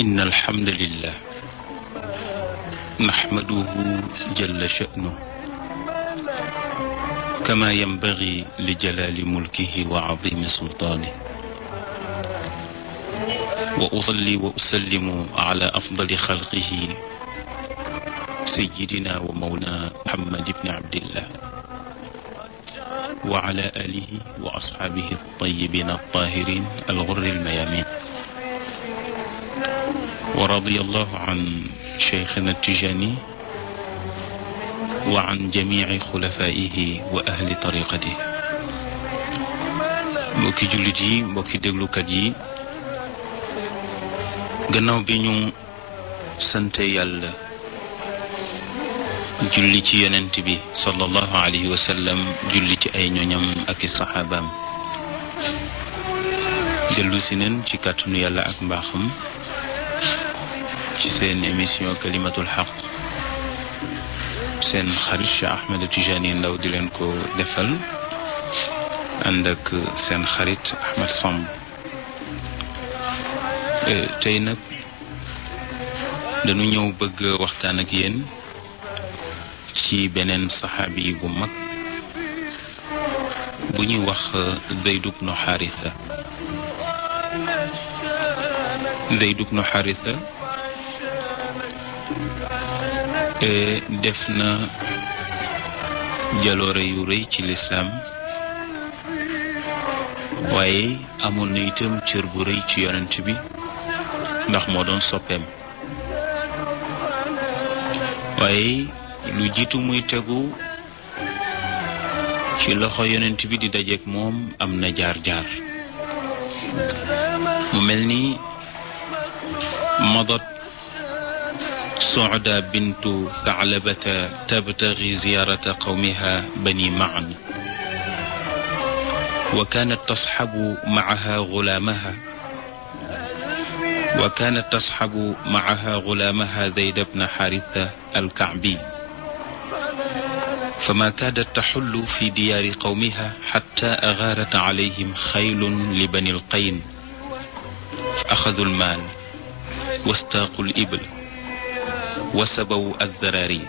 إن الحمد لله نحمده جل شأنه كما ينبغي لجلال ملكه وعظيم سلطانه، وأصلي وأسلم على أفضل خلقه سيدنا ومولانا محمد بن عبد الله وعلى آله وأصحابه الطيبين الطاهرين الغر الميامين، ورضي الله عن شيخنا التجاني وعن جميع خلفائه وأهل طريقته. mbokki jullit yi, mbokki déglukat yi, gannaaw bi ñu sante yàlla julli ci yonent bi sallallahu alayhi wa sallam, julli ci ay ñoñam ak i saxaabaam, dellu si neen ci kàttanu yàlla ak mbaaxam ci seen émission kalimatul xaq, seen xarit Cheikh Ahmed Tijani Ndaw di leen ko defal ànd ak seen xarit Ahmed Samb. tey nag dañu ñëw bëgg waxtaan ak yéen ci beneen saxaabi bu mag bu ñuy wax Zayd ibnu Xaarisa. Zayd ibnu Xaarisa def na jaloore yu rëy ci lislaam, waaye amoon na itam cër bu rëy ci yonent bi ndax moo doon soppeem. waaye lu jiitu muy tegu ci loxo yonent bi di dajeek moom am na jaar-jaar. mu mel ni madat Suuda bintu Thaclabata tabtagi ziyaarata qawmiha bani Macn, wa kaanat tasxabu macaha gulaamaha Zayd bna Xaarisa al-Kacbi, fama kaadat taxullu fi diyaari qawmiha xatta agaarat calayhim xaylun li bani al-Qayn, fa axadu al-maal wastaaqu al-ibl وسبوا الذراري.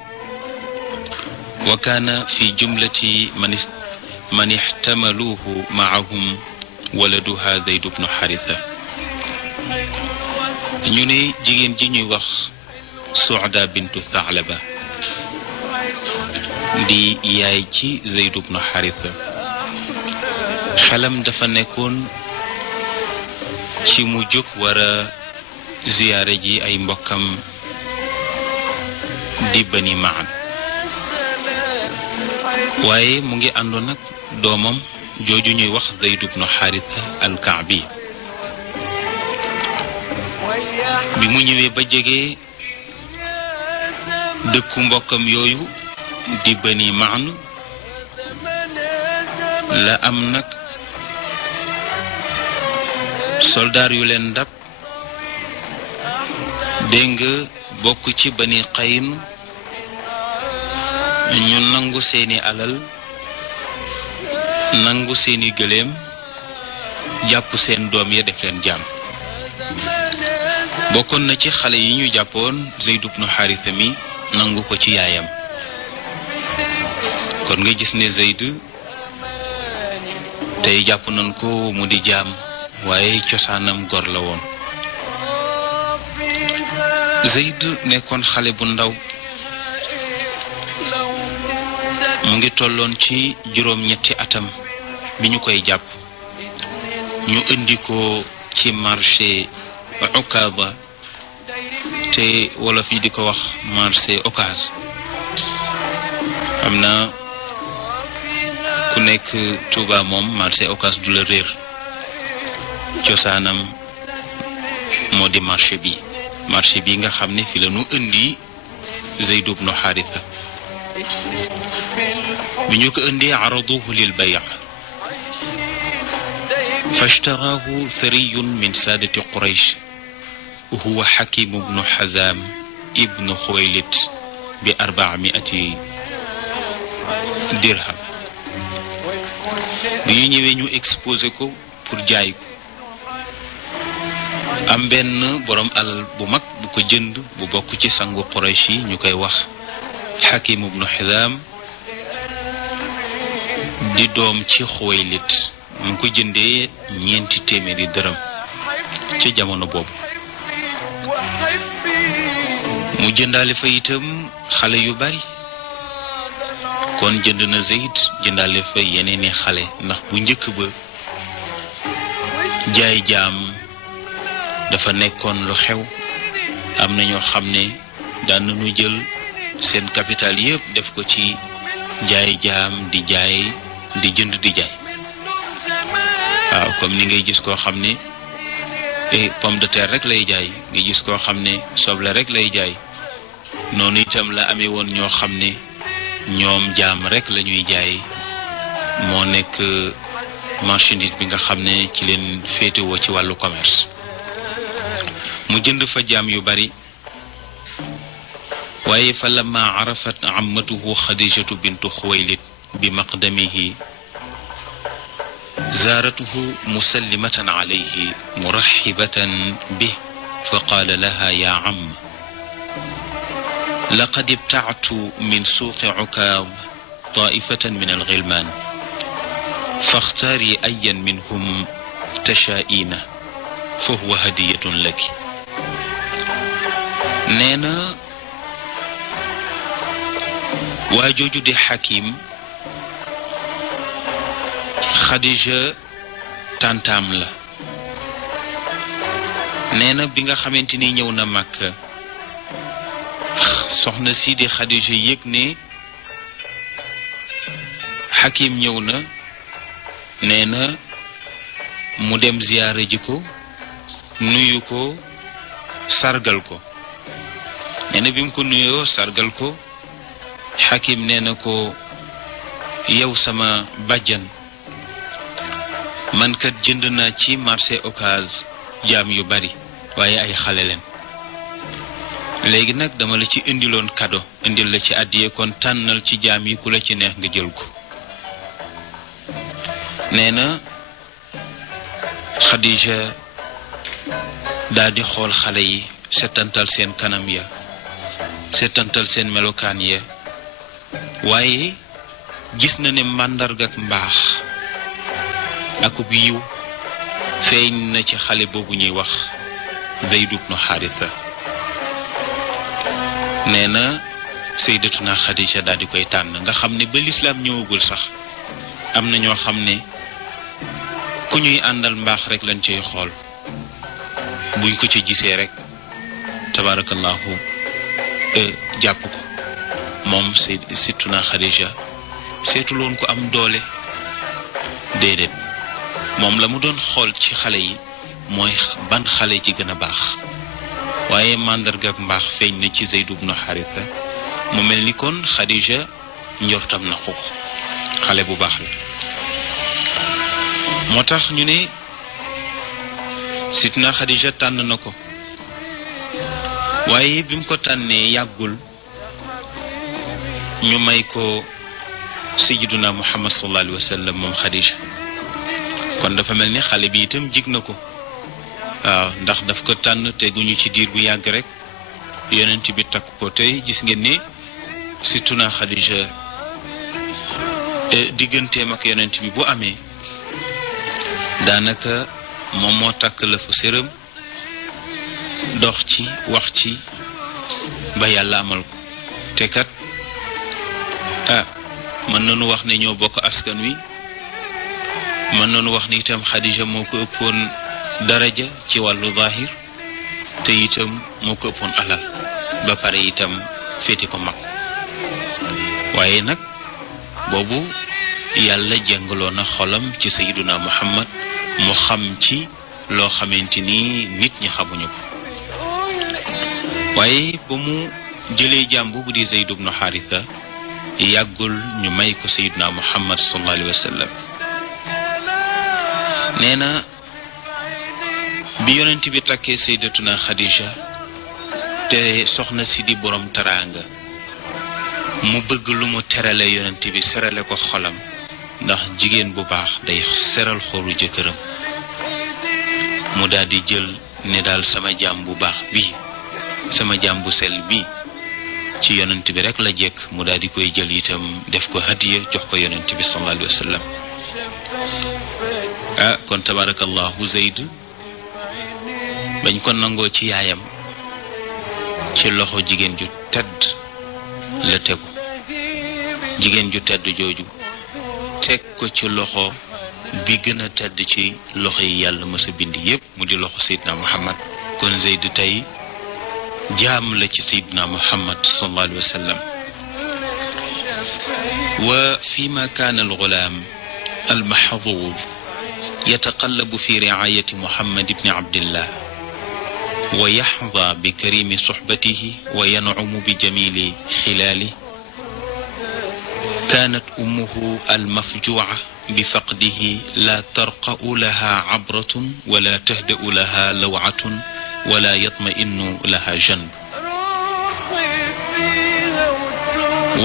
وكان في جملة من احتملوه معهم ولدها زيد بن حارثة. ñu ne jigéen ji ñuy wax Suuda bintu Thaclaba di yaay ci Zayd bnu Xaarisa, xelam dafa nekkoon ci mu jóg war a ziyaare ji ay mbokkam di bani Macn, waaye mu ngi àndoon nag doomam jooju ñuy wax Zayd bnu Xaarisa al-Kacbi. bi mu ñëwee ba jege dëkku mbokkam yooyu di bani Macn, la am nag soldaar yu leen dab, dégg nga bokk ci bani Qayn, ñu nangu seeni alal, nangu seeni gëléem, jàpp seen doom ya def leen jaam. bokkoon na ci xale yi ñu jàppoon Zayd ibnu Xaarisa mi, nangu ko ci yaayam. kon nga gis ne Zayd tey jàpp nañ ko mu di jaam, waaye cosaanam gor la woon. Zayd nekkoon xale bu ndaw, mu ngi tolloon ci juróom-ñetti atam bi ñu koy jàpp. ñu indi ko ci marché Ukaaba, te wolof yi di ko wax marché Ocass. am na ku nekk Touba moom marché Ocass du la réer, cosaanam moo di marché bi nga xam ne fi la ñu indi Zayd ibnu Xaarisa. bi ñu ko indee araduhu lil bay' fashtaraahu thariyun min saadati Quraysh, huwa Xakiim ibnu Xazaam ibnu Xuwaylid bi 400 dirham. bi ñu ñëwee ñu exposé ko pour jaay ko, am benn borom alal bu mag bu ko jënd bu bokk ci sangu Quraysh yi ñu koy wax Hakim ibnu Hizam di doom ci Xuwaylid mu ko jëndee 4 téeméeri dërëm ci jamono boobu mu jëndaale fa itam xale yu bari kon jënd na Zayd jëndaale fa yeneeni xale ndax bu njëkk ba jaay jaam dafa nekkoon lu xew am na ñoo xam ne daan nañu jël seen capital yépp def ko ci jaay jaam di jaay di jënd di jaay waaw comme ni ngay gis koo xam ne pomme de terre rek lay jaay nga gis koo xam ne soble rek lay jaay noonu itam la amee woon ñoo xam ne ñoom jaam rek la ñuy jaay moo nekk marchandise bi nga xam ne ci leen féetewoo ci wàllu commerce mu jënd fa jaam yu bari waaye fa lamma arafat ammatuhu Xadijatu bintu Xuwaylid bi maqdamihi زارته مسلمة عليه مرحبة به فقال لها يا عم لقد ابتعت من سوق عكاظ طائفة من الغلمان فاختاري أيا منهم تشائين فهو هدية لك نينا واجوج دي حكيم Xadija tantam la nee na bi nga xamante ni ñëw na Makka soxna si di Xadija yëg ne Hakim ñëw na nee na mu dem ziyaara ji ko nuyu ko sargal ko nee na bi mu ko nuyoo sargal ko Hakim nee na ko yow sama bàjjan man kat jënd naa ci marché Ocass jaam yu bari waaye ay xale leen léegi nag dama la ci indiloon cadeau indil la ci addiye kon tànnal ci jaam yi ku la ci neex nga jël ko nee na Xadija daal di xool xale yi setantal seen kanam ya setantal seen melokaan ya waaye gis na ne màndargak mbaax akub yiw feeñ na ci xale boobu ñuy wax Zayd ibn Haritha nee na Sayyidatuna Xadija daal di koy tànn nga xam ne ba lislaam ñëwagul sax am na ñoo xam ne ku ñuy àndal mbaax rek lañ cay xool buñ ko ci gisee rek tabarakallahu jàpp ko moom Sayyidatuna Xadija seetuloon ko am doole déedéet moom la mu doon xool ci xale yi mooy ban xale ci gën a baax waaye màndarga ak mbaax feeñ na ci Zayd ibn Haritha mu mel ni kon Xadija njortam na ko xale bu baax la moo tax ñu ne Sidna Xadija tànn na ko waaye bi mu ko tànnee yàggul ñu may ko Sayyiduna Muhammad sallallahu alayhi wa sallam moom Xadija kon dafa mel ni xale bi itam jig na ko waaw ndax daf ko tànn teguñu ci diir bu yàgg rek yonent bi takk ko tey gis ngeen ni Sayyiduna Xadija digganteem ak yonent bi bu amee daanaka moom moo takk la fu sërëm dox ci wax ci ba yàlla amal ko te kat mën nañu wax ne ñoo bokk askan wi mën nañu wax ni itam Xadija moo ko ëppoon daraja ci wàllu zahir te itam moo ko ëppoon alal ba pare itam féete ko mag waaye nag boobu yàlla jàngaloo na xolam ci Sayyiduna Muhammad mu xam ci loo xamante ni nit ñi xamuñu ko waaye ba mu jëlee jaam bu di Zayd ibn Haritha yàggul ñu may ko Sayyiduna Muhammad sallallahu alayhi wa sallam nee na bi yonent bi takkee Sayyidatuna Xadija te soxna si di borom teraanga mu bëgg lu mu terale yonent bi serale ko xolam ndax jigéen bu baax day seral xolu jëkkëram mu daal di jël ne daal sama jaam bu baax bi sama jaam bu sell bi ci yonent bi rek la jekk mu daal di koy jël itam def ko hadiya jox ko yonent bi sallallahu alayhi wa sallam kon tabarakallahu Zayd bañ ko nangoo ci yaayam ci loxo jigéen ju tedd la tegu jigéen ju tedd jooju teg ko ci loxo bi gën a tedd ci loxo yi yàlla mës a bind yépp mu di loxo Seydina Muhammad kon Zayd tey jaam la ci Seydina Muhammad sallallahu alayhi wa sallam wa fima kaana al-ghulaam al-mahzuuz yataqallabu fi ri'aayati Muhammad ibn Abdillah wa yaxdaa bi karimi suxbatihi wa yancumu bi jamili xilaalihi kaanat ummuhu almafjuuca bi faqdihi laa tarqa'u laha cabratun wala tahda'u laha lawcatun wala yatma'innu laha janb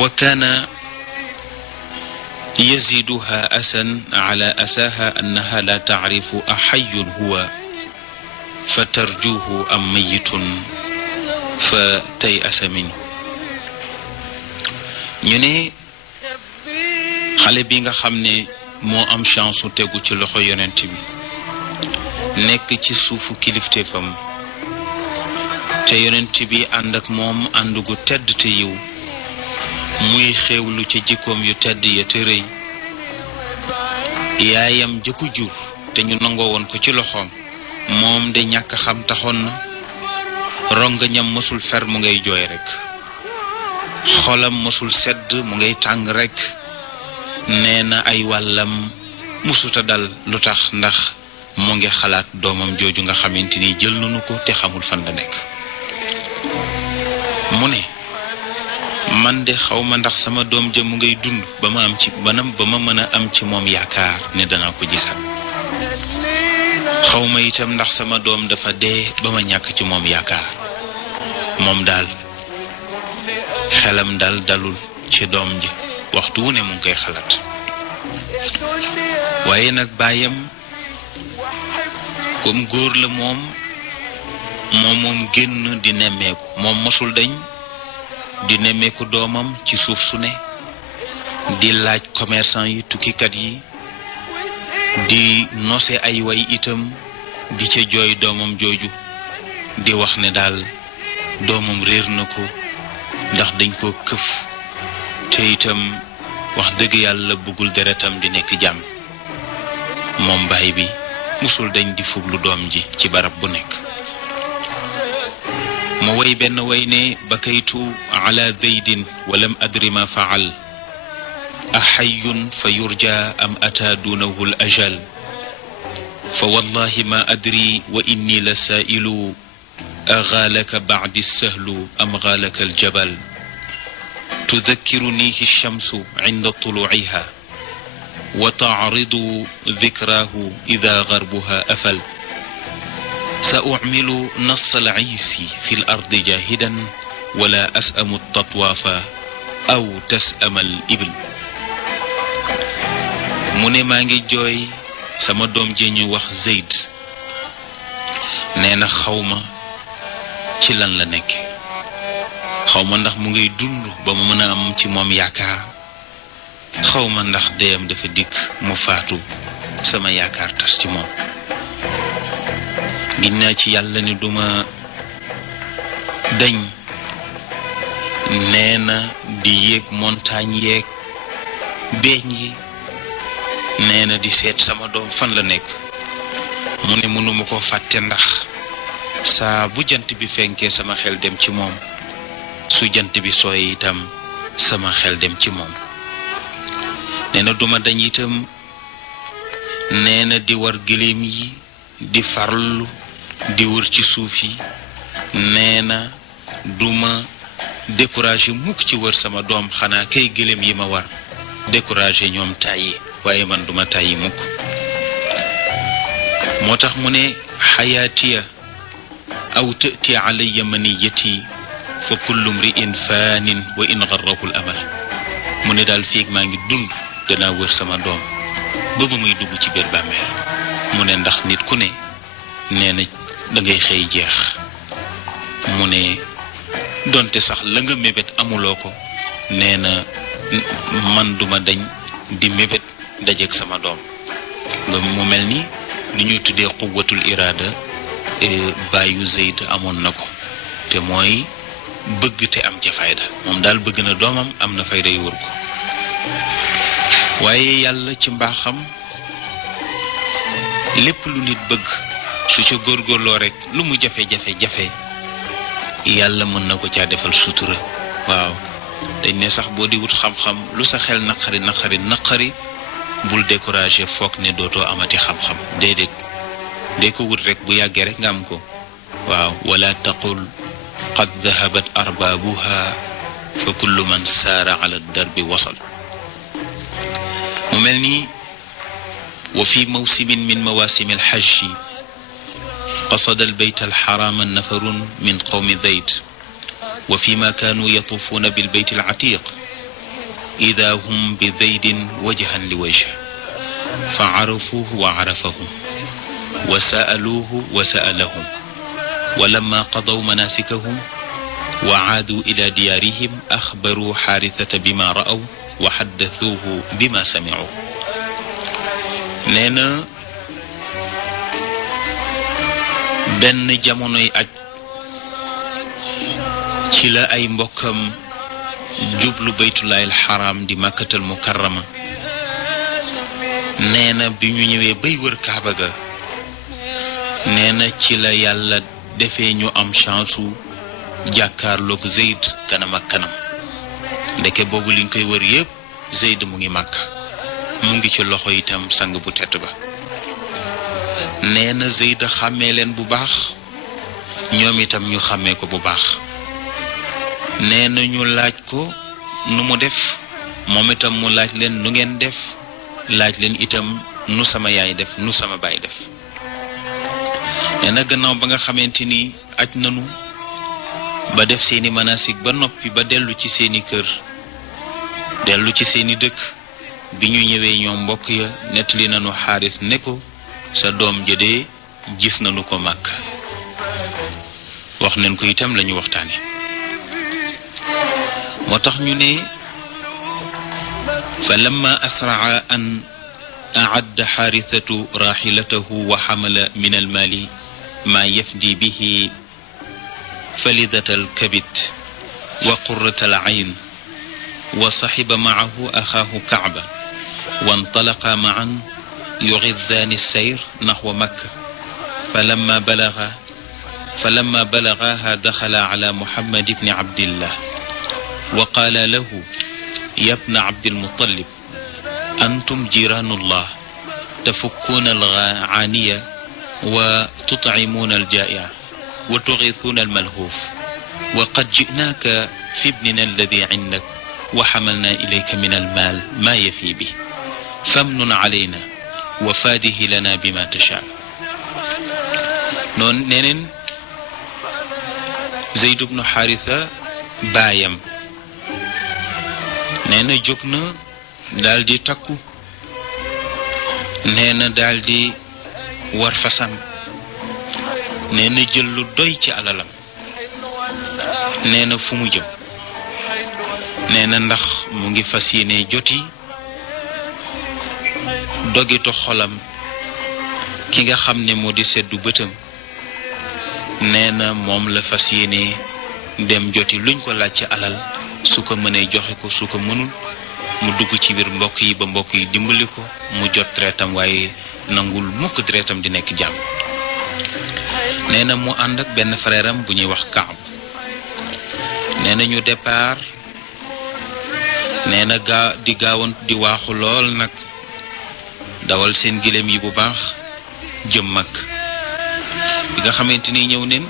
wa kaana yaziiduha asan cala asaaha annaha laa tacrifu axayyun huwa fatarjuuhu am mayitun fa tay'asa minhu ñu ne xale bi nga xam ne moo am chance su tegu ci loxo yonent bi nekk ci suufu kilifteefam te yonent bi ànd ak moom ànd gu tedd te yiw muy xewlu ci jikkoom yu tedd ya te rëy yaayam jëkku jur te ñu nangoo woon ko ci loxoom moom de ñàkk xam taxoon na rongañam mësul fer mu ngay jooy rekk xolam mësul sedd mu ngay tàng rekk nee na ay wàllam mësuta dal lu tax ndax mu ngi xalaat doomam jooju nga xamante ni jël nañu ko te xamul fan la nekk mu ne man de xawma ndax sama doom ja mu ngay dund ba ma mën a am ci moom yaakaar ne danaa ko gisaat xawma itam ndax sama doom dafa dee ba ma ñàkk ci moom yaakaar moom daal xelam dalul ci doom ji waxtu wu ne mu ngi koy xalaat waaye nag baayam comme góor la moom génn di nemmeeku moom mosul dañ di nemmeeku doomam ci suuf su ne di laaj commerçant yi tukkikat yi di nose ay way itam di ca jooy doomam jooju di wax ne daal doomam réer na ko ndax dañ ko këf te itam wax dëgg yàlla bëggul deretam di nekk jàmm moom baay bi musul dañ di fuglu doom ji ci barab bu nekk mu way benn way ne bakaytu ala zaydin walam adri ma faal axayyun fa yurja am ataa duunahu al ajal fa wallahi ma adri wa inni la saailu agaalaka bacdi sahlu am gaalaka aljabal tudakkirunihi alchamsu cinda tuluuciha wa tacridu dikraahu ida garbuha afal sa ucmilu nas alciisi fi lardi jaahidan wala asamu altatwaafa aw tasama al ibl mu ne maa ngi jooy sama doom ji ñu wax Zayd nee na xawma ci lan la nekk xawma ndax mu ngay dund ba mu mën a am ci moom yaakaar xawma ndax deyam dafa dikk mu faatu sama yaakaar tas ci moom giñ naa ci yàlla ni duma dañ nee na di yéeg montagne yeeg beeñ yi nee na di seet sama doom fan la nekk mu ne mënuma ko fàtte ndax saa bu jant bi fenkee sama xel dem ci moom su jant bi sooy itam sama xel dem ci moom nee na duma dañ itam nee na di war gëléem yi di farlu di wër ci suuf yi nee na duma découragé mukk ci wër sama doom xanaa kay gëléem yi ma war découragé ñoom tàyyi waaye man duma tàyyi mukk moo tax mu ne xayaatiya aw tëti alayya maniyati fa kullu mri'in faanin wa in garrahu al amal mu ne daal fiig maa ngi dund danaa wër sama doom ba ba muy dugg ci biir bàmmeel mu ne ndax nit ku ne nee na da ngay xëy jeex mu ne donte sax la nga mébét amuloo ko nee na man duma dañ di mébét dajeek sama doom nga mu mel ni li ñuy tuddee quwwatul iraada bàyyu Zayd amoon na ko te mooy bëgg te am ca fayda moom daal bëgg na doomam am na fayda yu wër ko waaye yàlla ci mbaaxam lépp lu nit bëgg su ca góorgóorloo rek lu mu jafe-jafe yàlla mën na ko caa defal sutura waaw dañ ne sax boo di wut xam-xam lu sa xel naqari bul découragé foog ne dootoo amati xam-xam déedéet dee ko wut rek bu yàggee rek nga am ko waaw wala taqul qad dahabat arbaabuha fa kullu man saara ala darbi wasal mu mel ni wa fi mawsimin min mawasimi alxajji قصد البيت الحرام نفر من قوم ذيد وفيما كانوا يطوفون بالبيت العتيق إذا هم بذيد وجها لوجه فعرفوه وعرفهم وسألوه وسألهم ولما قضوا مناسكهم وعادوا إلى ديارهم أخبروا حارثة بما رأوا وحدثوه بما سمعوا نينا benn jamonoy aj ci la ay mbokkam jublu baytullaahil xaraam di màkkatal mukarrama nee na bi ñu ñëwee bay wër kaaba ga nee na ci la yàlla defee ñu am chance jàkkaarloog Zayd kanam ak kanam ndeke boobu liñ koy wër yépp Zayd mu ngi màkk mu ngi ci loxo itam sang bu tedd ba nee na Zayd xàmmee leen bu baax ñoom itam ñu xàmmee ko bu baax nee na ñu laaj ko nu mu def moom itam mu laaj leen nu ngeen def laaj leen itam nu sama yaay def nu sama baay def nee na gannaaw ba nga xamante ni aj nanu ba def seeni manasik ba noppi ba dellu ci seeni kër dellu ci seeni dëkk bi ñu ñëwee ñoom mbokk ya nettali nañu Xaaris ne ko sa doom jëdee gis nañu ko màkk wax nañ ko itam lañu waxtaane moo tax ñu ne fa lamma asraa an aadda xaarisatu raaxilatahu wa xamala min almaali maa yafdi bihi falidat alkabit wa qurrat alayn wa saxiba maahu axaahu kacba wa antalaqa maan يغذان السير نحو مكة فلما بلغاها دخل على محمد بن عبد الله وقال له يا ابن عبد المطلب أنتم جيران الله تفكون العانية وتطعمون الجائع وتغيثون الملهوف وقد جئناك في ابننا الذي عندك وحملنا إليك من المال ما يفي به فامنن علينا وفاده لنا بما تشاء noon neneen Zayd ibnu Xaarisa baayam nee na jóg na daal di takku nee na daal di war fasam nee na jël lu doy ci alalam nee na fu mu jëm nee na ndax mu ngi fas yéene joti dogitu xolam ki nga xam ne moo di seddu bëtam nee na moom la fas yéene dem joti luñ ko laaj ci alal su ko mënee joxe ko su ko mënul mu dugg ci biir mbokk yi ba mbokk yi dimbali ko mu jot deretam waaye nangul mukk deretam di nekk jàmm nee na mu ànd ak benn frère am bu ñuy wax Kaab nee na ñu départ nee na di gaawoon di waaxu lool nag dawal seen gileem yi bu baax jëm mag bi nga xamante ni ñëw neen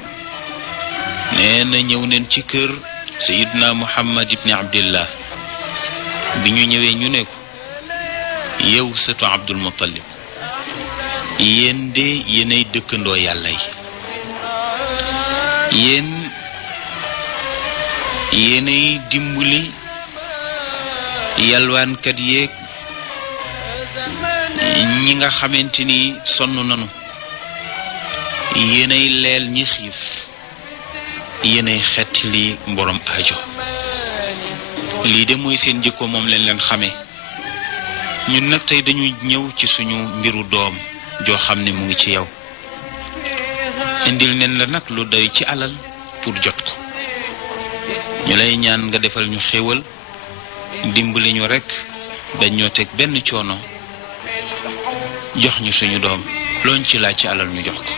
nee na ñëw neen ci kër Sayyidna Muhammad ibn Abdillah bi ñu ñëwee ñu ne ko yow sëtu Abdul Muttalib yéen de yéenay dëkkandoo yàlla yi yéenay dimbali yalwaankat yeeg ñi nga xamante ni sonn nanu yéenay leel ñi xiif yéenay xettali borom aajo lii de mooy seen jikko moom leen xamee ñun nag tey dañuy ñëw ci suñu mbiru doom joo xam ne mu ngi ci yow indil nen la nag lu doy ci alal pour jot ko ñu lay ñaan nga defal ñu xéewal dimbali ñu rekk dañ ñoo teg benn coono jox ñu suñu doom looñ ci laaj ci alal ñu jox ko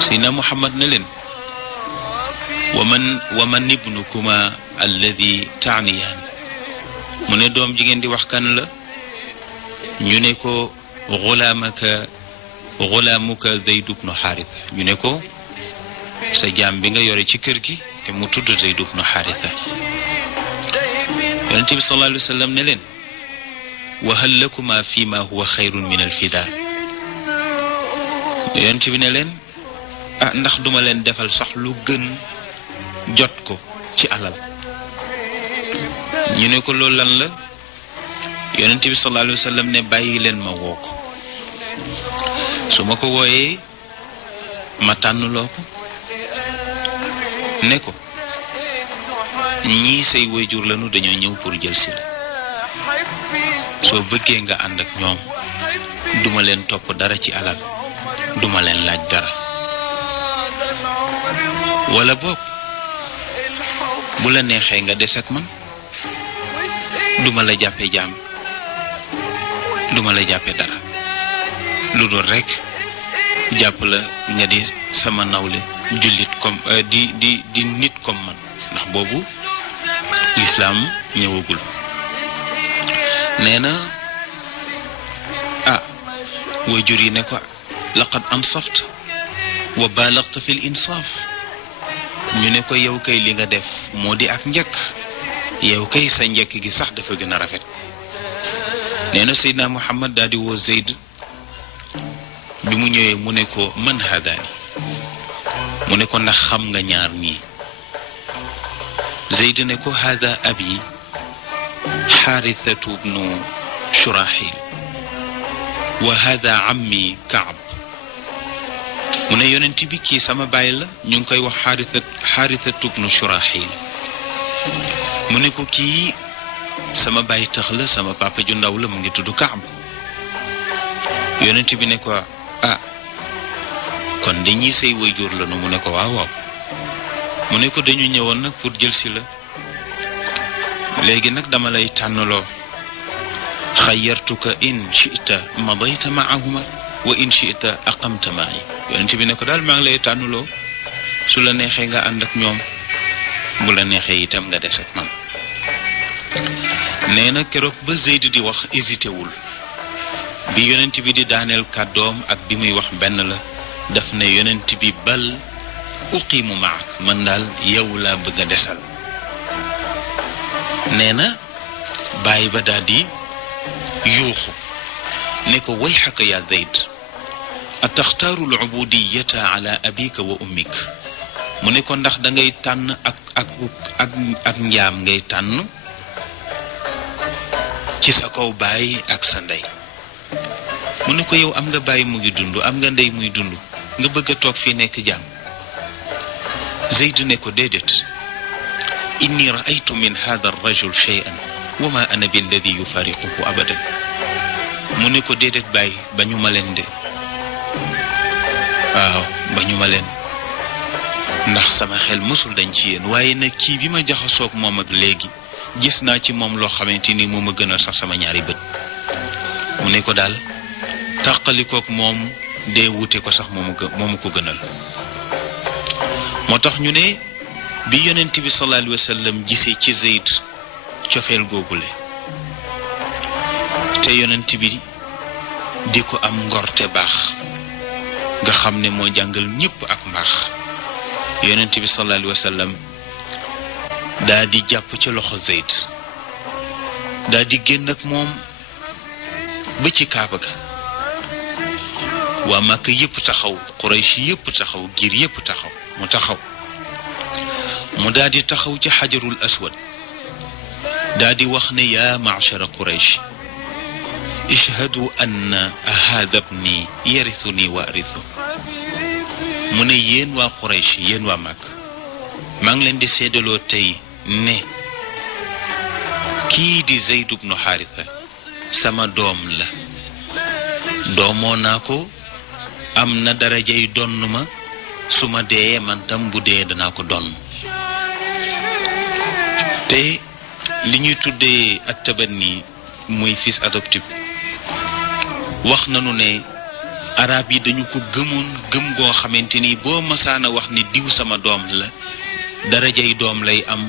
Seydina Muhammad ne leen wa man ibnukuma alladi taaniyaan mu ne doom jigéen di wax kan la ñu ne ko xulaamuka Zayd ibnu Xaarisa ñu ne ko sa jaam bi nga yore ci kër gi te mu tudd Zayd ibnu Xaarisa yonent bi sallallahu alayhi wa sallam ne leen wa hal lakuma fi ma huwa xayrun min alfida yonent bi ne leen ndax duma leen defal sax lu gën jot ko ci alal ñu ne ko loolu lan la yonent bi sallallahu alayhi wa sallam ne bàyyi leen ma woo ko su ma ko wooyee ma tànnloo ko ne ko ñii say waajur lañu dañoo ñëw pour jël si la soo bëggee nga ànd ak ñoom duma leen topp dara ci alal duma leen laaj dara wala boog bu la neexee nga des ak man duma la jàppe jaam duma la jàppe dara lu dul rekk jàpp la nga di sama nawle jullit comme di nit comme man ndax boobu lislaam ñëwagul nee na waajur yi ne ko laqad ansafta wa balagta fi l insaaf ñu ne ko yow kay li nga def moo di ak njëkk yow kay sa njëkk gi sax dafa gën a rafet nee na Seydina Muhammad daal di woo Zayd bi mu ñëwee mu ne ko man haadaani mu ne ko ndax xam nga ñaar ñii Zayd ne ko haada abi Xaarisatu bnu Shuraaxil wa haada ammi Kaab mu ne yonent bi kii sama baay la ñu ngi koy wax Xaarisatu bnu Shuraaxil mu ne ko kii sama baay tax la sama papa ju ndaw la mu ngi tudd Kaab yonent bi ne ko kon dañuy say waajur la nu mu ne ko waaw mu ne ko dañu ñëwoon nag pour jël si la léegi nag dama lay tànnaloo xayyartuka in shi'ta madayta ma'ahuma wa in shi'ta aqamta ma'i yonent bi ne ko daal maa ngi lay tànnaloo su la neexee nga ànd ak ñoom bu la neexee itam nga des ak man nee na keroog ba Zayd di wax hésité wul bi yonent bi di daaneel kàddoom ak bi muy wax benn la daf ne yonent bi bal uqimu maak man daal yow laa bëgg a desal nee na bàyyi ba daal di yuuxu ne ko wayxaka yaa Zayd ataxtaaru al ubudiyata ala abika wa ummik mu ne ko ndax da ngay tànn ak njaam ngay tànn ci sa kaw baay ak sa ndey mu ne ko yow am nga baay mu ngi dund am nga ndey muy dund nga bëgg a toog fii nekk jaam Zayd ne ko déedéet inni raaytu min hada arrajul shay'an wa ma ana billadi yufariquhu abadan mu ne ko déedéet baay ba ñu ma leen de waaw ba ñu ma leen ndax sama xel mësul dañ ci yéen waaye nag kii bi ma jaxasoog moom ak léegi gis naa ci moom loo xamante ni moo ma gënal sax sama ñaari bët mu ne ko daal tàqalikook moom dee wute ko sax moomu ko gënal moo tax ñu ne bi yonent bi sallallahu alayhi wa sallam gisee ci Zayd cofeel googule te yonent bi di ko am ngor te baax nga xam ne moo jàngal ñépp ak mbaax yonent bi sallallahu alayhi wa sallam daa di jàpp ci loxo Zayd daa di génn ak moom ba ci Kaaba ga waa Màkka yépp taxaw Quraysh yépp taxaw giir yépp taxaw mu daa di taxaw ci xajarul aswad daa di wax ne yaa ma'shara Quraysh ishhadu anna haadha ibni yarithuni wa arithu mu ne yéen waa Quraysh yéen waa Makka maa ngi leen di seedaloo tey ne kii di Zayd ibnu Haritha sama doom la doomoo naa ko am na darajay donn ma su ma dee man tam bu dee danaa ko donn te li ñuy tuddee at-tabanni muy fils adoptif wax nañu ne arab yi dañu ko gëmoon gëm goo xamante ni boo masaana wax ni diw sama doom la darajay doom lay am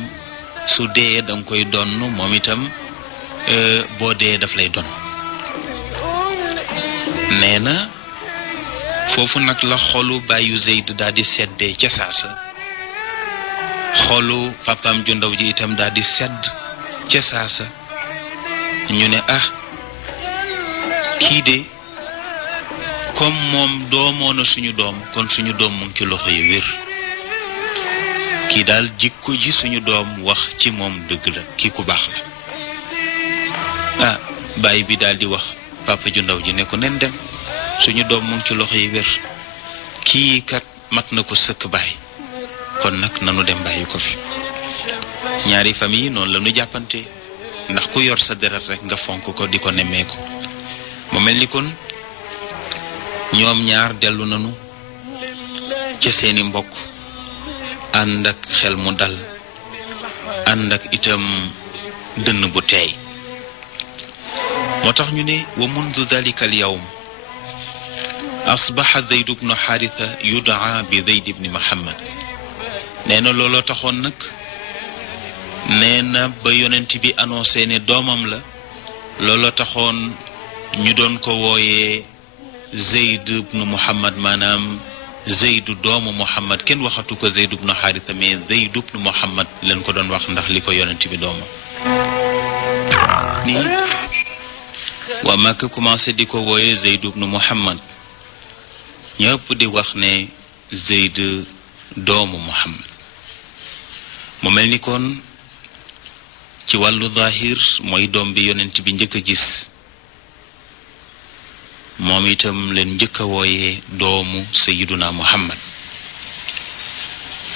su dee danga koy donn moom itam boo dee daf lay donn nee na foofu nag la xolu bàyyu Zayd daal di seddee ca saasa xolu papam ju ndaw ji itam daal di sedd ca saasa ñu ne kii de comme moom doomoo na suñu doom kon suñu doom mu ngi ci loxo yu wér kii daal jikko ji suñu doom wax ci moom dëgg la kii ku baax la baay bi daal di wax papa ju ndaw ji ne ko nen dem suñu doom mu ngi ci loxo yi wér kii kat mat na ko sëkk baay kon nag nanu dem bàyyi ko fi ñaari famille yi noonu la ñu jàppante ndax ku yor sa deret rek nga fonk ko di ko nemmeeku mu mel ni kon ñoom ñaar dellu nanu ca seeni mbokk ànd ak xel mu dal ànd ak itam dënn bu teey moo tax ñu ne wa mundu dalika al yawm asbaxa Zayd ibnu Haritha yudaa bi Zayd ibni Muhammad nee na looloo taxoon nag nee na ba yonent bi annoncé ne doomam la looloo taxoon ñu doon ko wooyee Zayd ibnu Muhammad maanaam Zaydu doomu Muhammad kenn waxatu ko Zayd ibnu Haritha mais Zayd ibnu Muhammad leen ko doon wax ndax li ko yonent bi doomam nii waa Makka commencé di ko wooyee Zayd ibnu Muhammad ñëpp di wax ne Zayd doomu Muhammad mu mel ni kon ci wàllu zahir mooy doom bi yonent bi njëkk a gis moom itam leen njëkk a wooyee doomu Sayyiduna Muhammad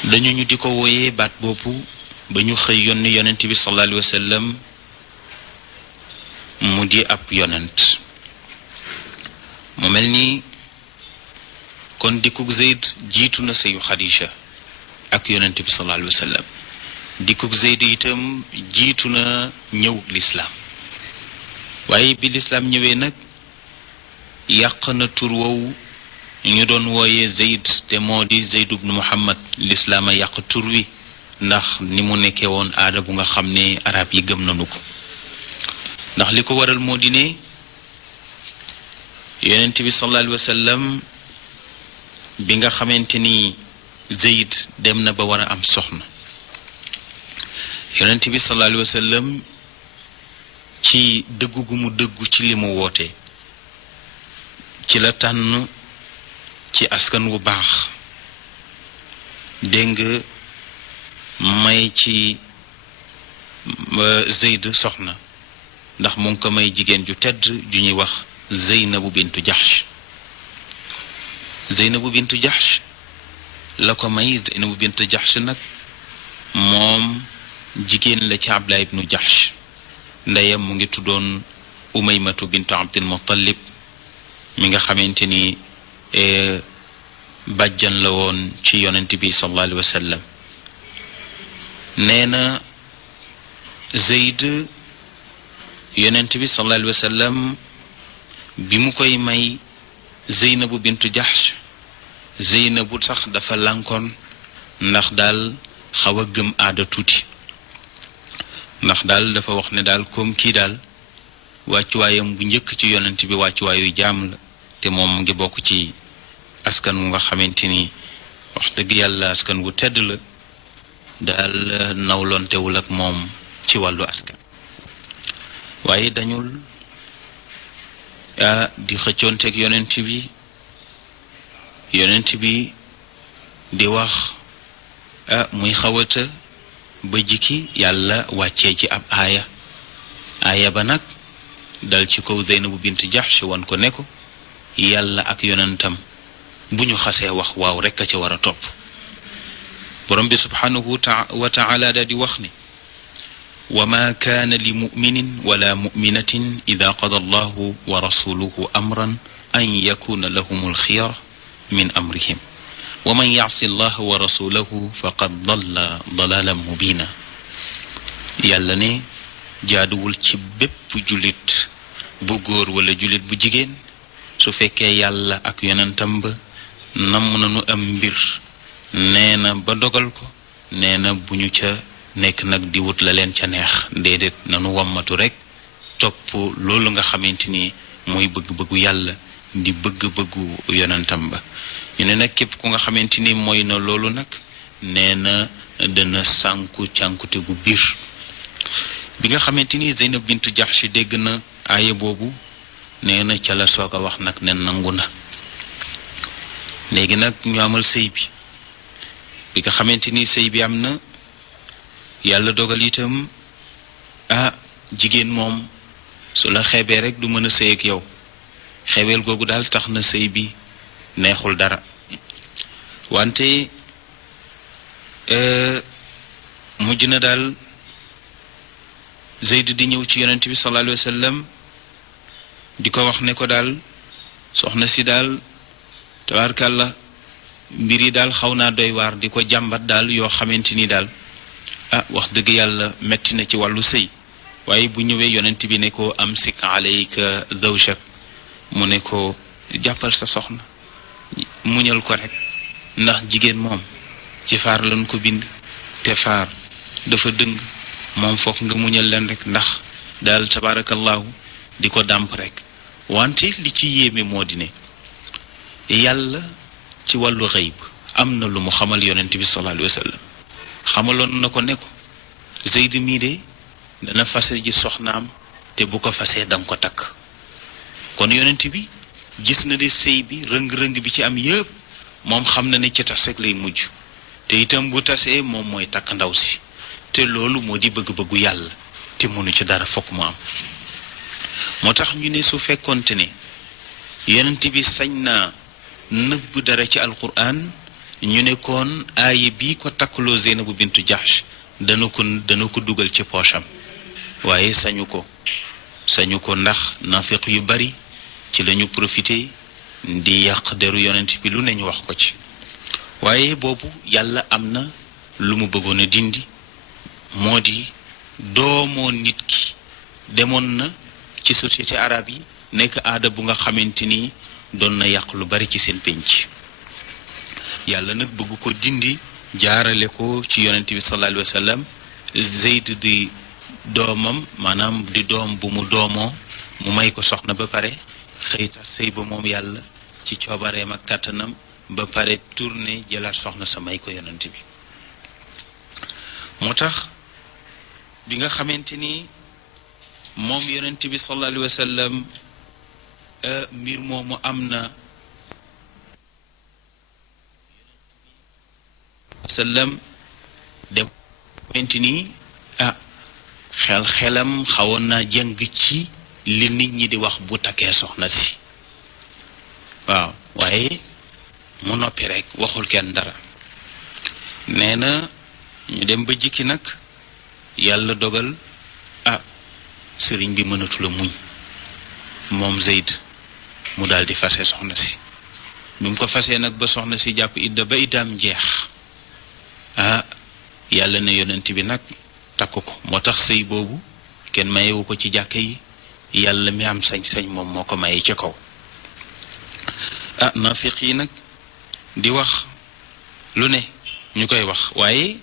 dañu ñu di ko wooyee baat boobu ba ñu xëy yónni yonent bi sallallahu alayhi wa sallam mu di ab yonent mu mel ni kon dikkug Zayd jiitu na sëyu Xadija ak yonent bi sallallahu alayhi wa sallam dikkug Zayd itam jiitu na ñëw lislaam waaye bi lislaam ñëwee nag yàq na tur woowu ñu doon wooyee Zayd te moo di Zayd ibn Muhammad lislaam a yàq tur wi ndax ni mu nekkee woon aada bu nga xam ne arab yi gëm nañu ko ndax li ko waral moo di ne yonent bi sallallahu alayhi wa sallam bi nga xamante ni Zayd dem na ba war a am soxna yonent bi sallallahu alayhi wa sallam ci dëggu gu mu dëggu ci li mu woote ci la tànn ci askan wu baax dégg nga may ci Zayd soxna ndax mu ngi ko may jigéen ju tedd ju ñuy wax Zeynabu bintu Jahsh Zeynabu bintu Jahsh la ko may Zeynabu bintu Jahsh nag moom jigéen la ci Abdullah ibnu Jahsh ndeyam mu ngi tuddoon Umaymatu bintu Abdul Muttalib mi nga xamante ni bàjjan la woon ci yonent bi sallallahu alayhi wa sallam nee na Zayd yonent bi sallallahu alayhi wa sallam bi mu koy may Zeynabu bintu Jahsh Zeynabu sax dafa lànkoon ndax daal xaw a gëm aada tuuti ndax daal dafa wax ne daal comme kii daal wàccuwaayam bu njëkk ci yonent bi wàccuwaayu jaam la te moom mu ngi bokk ci askan wu nga xamante ni wax dëgg yàlla askan wu tedd la daal nawlontewul ak moom ci wàllu askan waaye dañul di xëccoonteeg yonent bi di wax muy xawata ba jikki yàlla wàccee ci ab aaya ba nag dal ci kaw Zeynabu bint Jahsh wan ko ne ko yàlla ak yonentam bu ñu xasee wax waaw rekk a ca war a topp. borom bi subhanahu wa taala daa di wax ne wa ma kaana li muminin wala muminatin ida qada allahu wa rasuluhu amran an yakuna lahum alxiyara min amrihim wa man yacsi allah wa rasulahu faqad dalla dalalan mubina. yàlla ne jaaduwul ci bépp jullit bu góor wala jullit bu jigéen su fekkee yàlla ak yonentam ba namm nañu am mbir nee na ba dogal ko nee na bu ñu ca nekk nag di wut la leen ca neex déedéet nanu wammatu rekk topp loolu nga xamante ni mooy bëgg-bëggu yàlla di bëgg-bëggu yonentam ba. ñu ne nag képp ku nga xamante ni mooy na loolu nag nee na dana sànku cànkute gu biir. bi nga xamante ni Zeynab bintu Jahsh dégg na aaya boobu nee na ca la soog a wax nag ne nangu na. léegi nag ñu amal sëy bi nga xamante ni sëy bi am na yàlla dogal itam jigéen moom su la xeebee rek du mën a sëy ak yow xeebeel googu daal tax na sëy bi neexul dara. wante mujj na daal Zeyd di ñëw ci yonent bi sallallahu alayhi wa sallam di ko wax ne ko daal soxna si daal tabaarkàlla mbir yi daal xaw naa doy waar di ko jàmbat daal yoo xamante ni daal wax dëgg yàlla metti na ci wàllu sëy. waaye bu ñëwee yonent bi ne ko amsik alayka zawjak mu ne ko jàppal sa soxna muñal ko rek ndax jigéen moom ci faar lañ ko bind te faar dafa dëng moom foog nga muñal leen rek ndax daal tabarakallahu di ko dàmp rek. wante li ci yéeme moo di ne yàlla ci wàllu xëyb am na lu mu xamal yonent bi sallallahu alayhi wa sallam xamaloon na ko ne ko Zeyd mii de dana fase ji soxnaam te bu ko fasee danga ko takk. kon yonent bi gis na de sëy bi rëng-rëng bi ci am yépp moom xam na ne ci tas rek lay mujj te itam bu tasee moom mooy takk ndaw si te loolu moo di bëgg-bëggu yàlla te mënu ci dara fokk mu am. moo tax ñu ne su fekkonte ne yonent bi sañ naa nëbb dara ci alquran ñu ne kon aaya bii ko takkaloo Zeynabu bintu Jahsh dana ko dugal ci poosam waaye sañu ko ndax nafiq yu bari ci lañu profité di yàq deru yonent bi lu ne ñu wax ko ci. waaye boobu yàlla am na lu mu bëggoon a dindi moo di doomoo nit ki demoon na ci société arabe yi nekk aada bu nga xamante ni doon na yàq lu bari ci seen penc. yàlla nag bëgg ko dindi jaarale ko ci yonent bi sallallahu alayhi wa sallam. Zeyd di doomam maanaam di doom bu mu doomoo mu may ko soxna ba pare xëy tax sëy ba moom yàlla ci coobareem ak kàttanam ba pare tourné jëlaat soxna sa may ko yonent bi. moo tax bi nga xamante ni moom yonent bi sallallahu alayhi wa sallam mbir moomu am na sallam dem xamante ni xelam xawoon naa jëng ci li nit ñi di wax bu takkee soxna si. waaw waaye mu noppi rek waxul kenn dara. nee na ñu dem ba jikki nag yàlla dogal sëriñ bi mënatula muñ moom Zeyd mu daal di fase soxna si. bi mu ko fasee nag ba soxna si jàpp idda ba iddaam jeex yàlla ne yonent bi nag takk ko. moo tax sëy boobu kenn mayewu ko ci jàkka yi yàlla mi am sañ-sañ moom moo ko maye ca kaw. nafiq yi nag di wax lu ne ñu koy wax waaye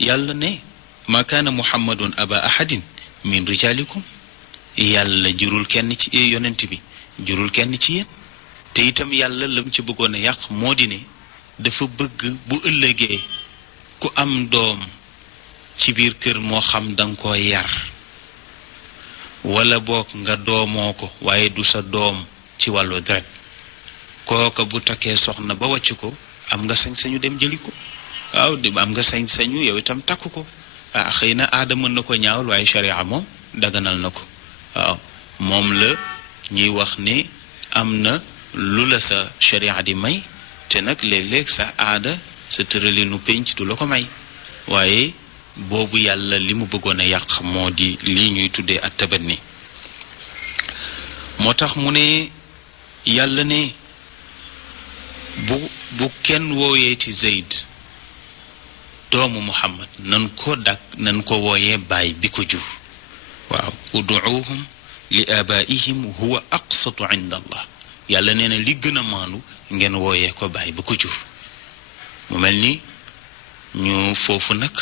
yàlla ne ma kaana muhammadun aba ahadin min rijalikum yàlla jurul kenn ci yonent bi jurul kenn ci yéen. te itam yàlla lam ci bëggoon a yàq moo di ne dafa bëgg bu ëllëgee ku am doom ci biir kër moo xam danga ko yar wala boog nga doomoo ko waaye du sa doom ci wàllu deret kooka bu takkee soxna ba wàcc ko am nga sañ-sañu dem jëli ko. waaw am nga sañ-sañu yow itam takk ko. xëy na aada mën na ko ñaawal waaye sharia moom daganal na ko. waaw moom la ñuy wax ne am na lu la sa sharia di may te nag léeg-léeg sa aada sa tëralinu pénc du la ko may waaye boobu yàlla li mu bëggoon a yàq moo di lii ñuy tuddee at tabanni moo tax mu ne yàlla ne bu kenn wooyee ci Zayd doomu Muhammad nan ko wooyee baay bi ko jur waaw uduuhum li abaihim huwa aqsatu inda allah yàlla nee na li gën a maandu ngeen wooyee ko baay bi ko jur mu mel ni ñu foofu nag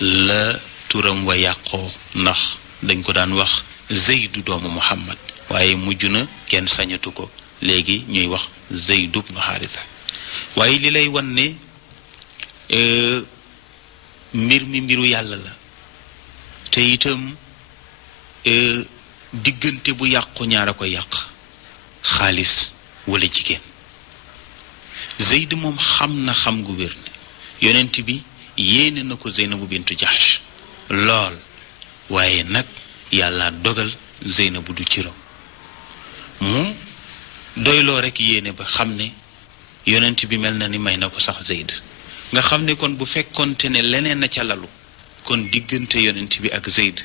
la turam wa yàqoo ndax dañ ko daan wax Zaydu doomu Muhammad waaye mujj na kenn sañatu ko léegi ñuy wax Zayd ibn Haritha waaye li lay wan ne mbir mi mbiru yàlla la te itam diggante bu yàqu ñaara ko yàq xaalis wala jigéen Zayd moom xam na xam gu wér ne yonent bi yéene na ko Zeynabu bintu Jahsh lool waaye nag yàlla dogal Zeynabu du ciram mu doyloo rekk yéene ba xam ne yonent bi mel na ni may na ko sax Zayd nga xam ne kon bu fekkonte ne leneen na ca lalu kon diggante yonent bi ak Zayd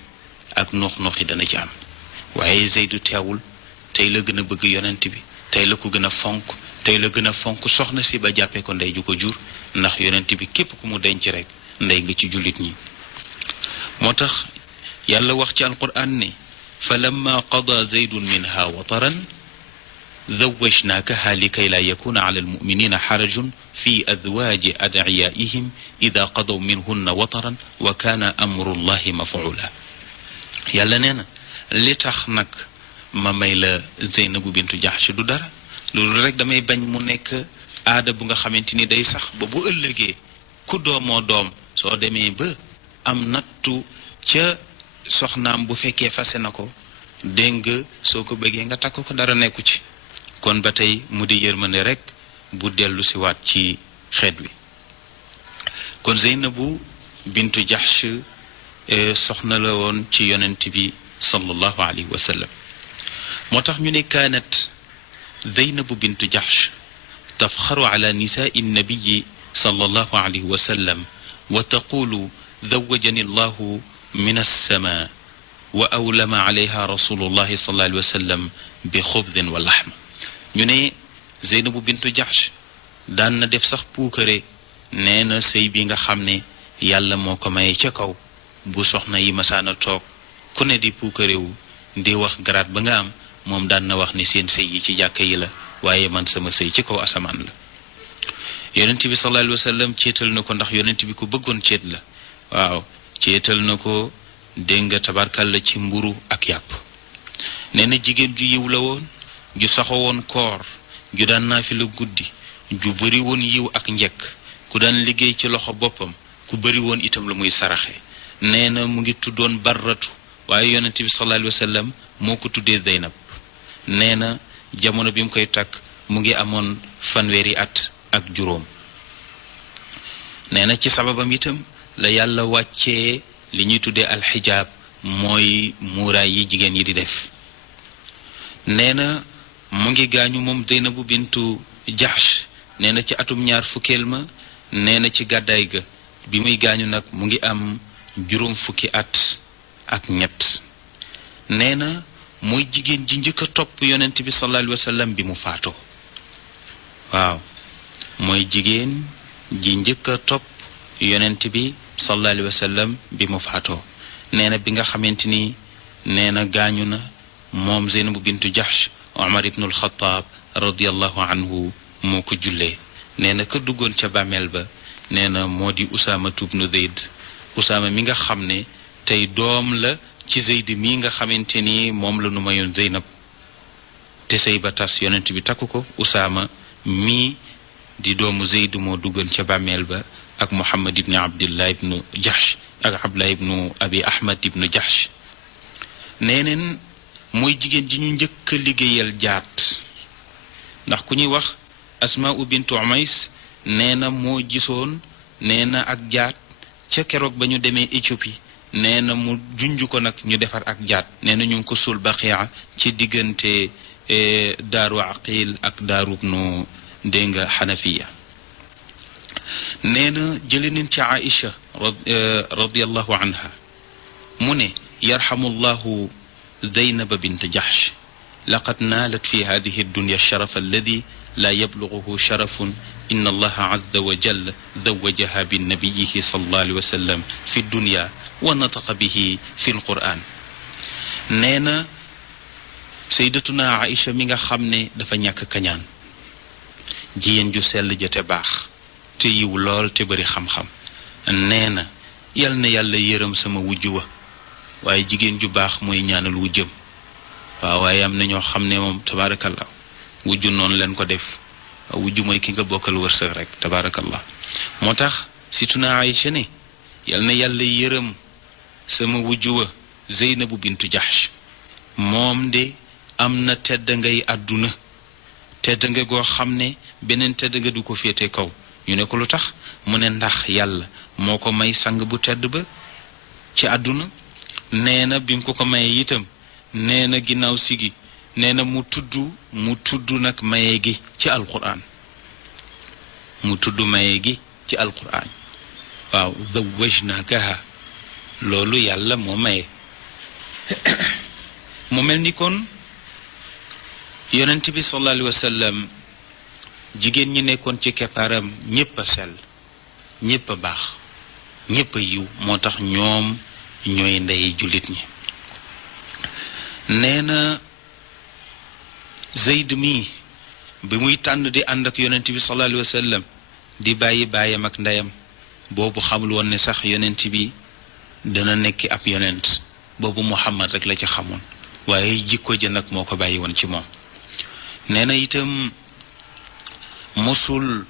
ak noox-nooxi dana ci am waaye Zaydu teewul tey la gën a bëgg yonent bi tey la ko gën a fonk tey la gën a fonk soxna si ba jàppee ko ndey ju ko jur ndax yonent bi képp ku mu denc rekk ndey nga ci jullit ñi moo tax yàlla wax ci alquran ne fa lamma qada zaydun minha wataran zawwajnaakaha likay laa yakuna ala almuminina xarajun fi adwaaji adciyaa'ihim ida qadaw minhunna wataran wa kaana amru llahi mafuula yàlla nee na li tax nag ma may la Zeynabu bintu Jahsh du dara loolu rek damay bañ mu nekk aada bu nga xamante ni day sax ba bu ëllëgee ku doomoo doom soo demee ba am nattu ca soxnaam bu fekkee fase na ko dégg nga soo ko bëggee nga takk ko dara nekku ci kon ba tey mu di yërmande rek bu dellu si waat ci xeet wi kon Zeynabu bintu Jahsh soxna la woon ci yonent bi sallallahu alayhi wa sallam moo tax ñu ne kaanat Zeynabu bintu Jahsh tafxaru ala nisaai nnabiyi sallallahu alayhi wa sallam wa taqulu zawwajani allahu min alsama wa awlama alayha rasulullahi sallallahu alayhi wa sallam bi xubdin wa laxm ñu ne Zeynabu bintu Jahsh daan na def sax puukare nee na sëy bi nga xam ne yàlla moo ko maye ca kaw bu soxna yi masaana toog ku ne di puukarewu di wax garaat ba nga am moom daan na wax ni seen sëy yi ci jàkka yi la waaye man sama sëy ci kaw asamaan la yonent bi sallallahu alayhi wa sallam ceetal na ko ndax yonent bi ku bëggoon ceet la waaw ceetal na ko dégg nga tabarkal la ci mburu ak yàpp nee na jigéen ju yiw la woon ju saxo woon koor ju daan naafila guddi ju bari woon yiw ak njekk ku daan liggéey ci loxo boppam ku bari woon itam la muy saraxe nee na mu ngi tuddoon barratu waaye yonent bi sallallahu alayhi wa sallam moo ko tuddee Zeynab nee na jamono bi mu koy takk mu ngi amoon 1 at ak juróom nee na ci sababam itam la yàlla wàccee li ñuy tuddee alxijaab mooy muuraay yi jigéen yi di def nee na mu ngi gaañu moom Zeynabu bintu Jahsh nee na ci atum 2 fukkeel ma nee na ci gàddaay ga bi muy gaañu nag mu ngi am 4 fukki at ak ñett nee na mooy jigéen ji njëkk a topp yonent bi sallallahu alayhi wa sallam bi mu faatoo waaw mooy jigéen ji njëkk a topp yonent bi sallallahu alayhi wa sallam bi mu faatoo nee na bi nga xamante ni nee na gaañu na moom Zeynabu bintu Jahsh Omar ibnul Xataab radiyallahu anhu moo ko jullee nee na ka duggoon ca bàmmeel ba nee na moo di Usaama ibnu Zayd Usaama mi nga xam ne tey doom la ci Zayd mi nga xamante ni moom la nu mayoon Zeynab te sëy ba tas yonent bi takku ko Usaama mi di doomu Zayd moo duggoon ca bàmmeel ba ak Muhammad ibnu Abdillah ibnu Jahsh ak Abdullah ibnu Abi Ahmad ibnu Jahsh neeneen mooy jigéen ji ñu njëkk a liggéeyal jaat ndax ku ñuy wax Asmaa'u bintu Umays nee na moo gisoon nee na ak jaat ca keroog ba ñu demee Éthiopie nee na mu junj ko nag ñu defar ak jaat nee na ñu ngi ko suul Baqiya ci diggante daaru aqil ak daaru ibnu dégg nga xanafiya nee na jële nañ ci Aïcha radiyallahu anha mu ne yarhamu llahu Zaynaba bint Jahsh laqad naalat fi hadihi addunya alsharaf alladi la yabluguhu sharafun inna allaha azza wa jalla zawajaha binnabiyihi sallallahu alayhi wa sallam fi dunya wa nataqa bihi fi alquran nee na sayyidatuna Aïcha mi nga xam ne dafa ñàkk kañaan jigéen ju sell ja te baax te yiw lool te bari xam-xam nee na yal na yàlla yërëm sama wujj wa waaye jigéen ju baax mooy ñaanal wujjëm waaw waaye am na ñoo xam ne moom tabaarakallah wujju noonu leen ko def wujju mooy ki nga bokkal wërsëg rek tabaarakallah moo tax situna Aïcha ne yal na yàlla yërëm sama wujju wa Zeynabu bintu Jahsh moom de am na tedd ngay àdduna tedd nga goo xam ne beneen tedd nga du ko féete kaw ñu ne ko lu tax mu ne ndax yàlla moo ko may sang bu tedd ba ci àdduna nee na bi mu ko mayee itam nee na ginnaaw sigi nee na mu tudd nag maye gi ci alquran mu tudd maye gi ci alquran waaw zawwajnakaha loolu yàlla moo maye mu mel ni kon yonent bi sallallahu alayhi wa sallam jigéen ñi nekkoon ci keppaaram ñépp a sell ñépp a baax ñépp a yiw moo tax ñoom ñooy ndey jullit ñi nee na Zayd mi bi muy tànn di ànd ak yonent bi sallallahu alayhi wa sallam di bàyyi baayam ak ndeyam boobu xamul woon ne sax yonent bi dana nekk ab yonent boobu Muhammad rek la ci xamoon waaye jikko ja nag moo ko bàyyi woon ci moom nee na itam mosul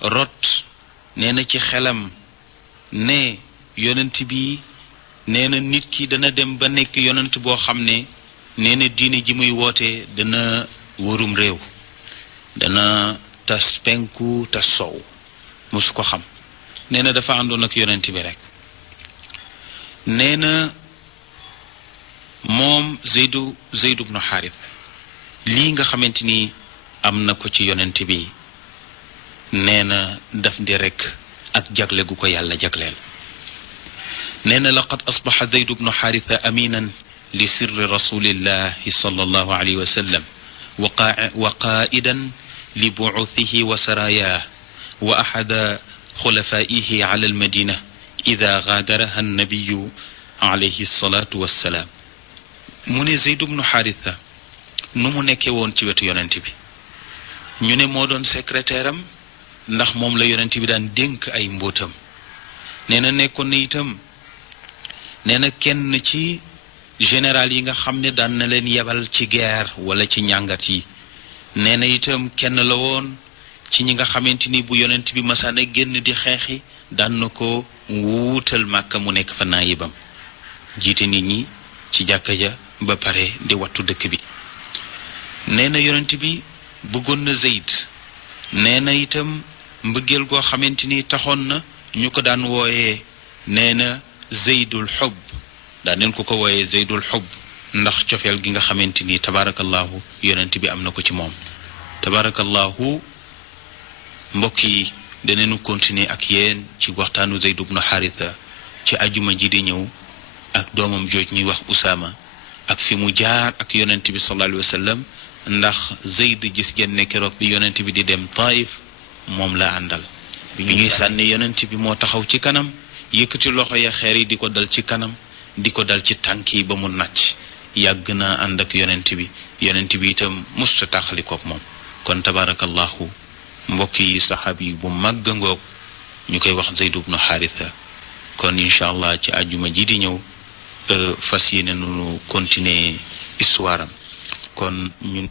rot nee na ci xelam ne yonent bi nee na nit ki dana dem ba nekk yonent boo xam ne nee na diine ji muy woote dana wërum réew dana tas penku tas sow mosu ko xam nee na dafa àndoon ak yonent bi rek nee na moom Zeydu ibnu Xaaris lii nga xamante ni am na ko ci yonent bi nee na daf di rek ak jagle gu ko yàlla jagleel nee na laqad asbaxa Zeydu ibnu Xaarisa aminan li sirri rasulillahi sallallahu alayhi wa sallam wa qaa'idan li bu'uthihi wa saraayaah wa axada xulafaa'ihi ala almadina ida gaadaraha annabiyu alayhi salaatu wassalaam mu ne Zeydu ibnu Xaarisa nu mu nekkee woon ci wetu yonent bi ñu ne moo doon secrétaire am ndax moom la yonent bi daan dénk ay mbóotam nee na nekkoon na itam nee na kenn ci général yi nga xam ne daan na leen yebal ci guerre wala ci njàngat yi nee na itam kenn la woon ci ñi nga xamante ni bu yonent bi masaana génn di xeexi daan na ko wuutal Màkka mu nekk fa naayibam jiite nit ñi ci jàkka ja ba pare di wattu dëkk bi nee na yonent bi bëggoon na Zayd nee na itam mbëggeel goo xamante ni taxoon na ñu ko daan wooyee nee na Zaydul Xubb daan neen ko wooyee Zaydul Xubb ndax cofeel gi nga xamante ni tabaarakallahu yonent bi am na ko ci moom tabaarakallahu mbokk yi danañu continuer ak yéen ci waxtaanu Zayd ibnu Xaarisa ci ajuma ji di ñëw ak doomam jooj ñuy wax Usaama ak fi mu jaar ak yonent bi sallallahu alayhi wa sallam ndax Zayd gis ngeen ne keroog bi yonent bi di dem Taif moom la àndal bi ñuy sànni yonent bi moo taxaw ci kanam yëkkati loxo ya xeer yi di ko dal ci kanam di ko dal ci tànk yi ba mu nàcc yàgg naa ànd ak yonent bi itam musta taxali kook moom kon tabaarakallahu mbokk yi saxaab yi bu màgg ngoog ñu koy wax Zayd ibnu Xaarisa kon incha allah ci àjjuma ji di ñëw fas yéene nunu continuer histoire am kon ñun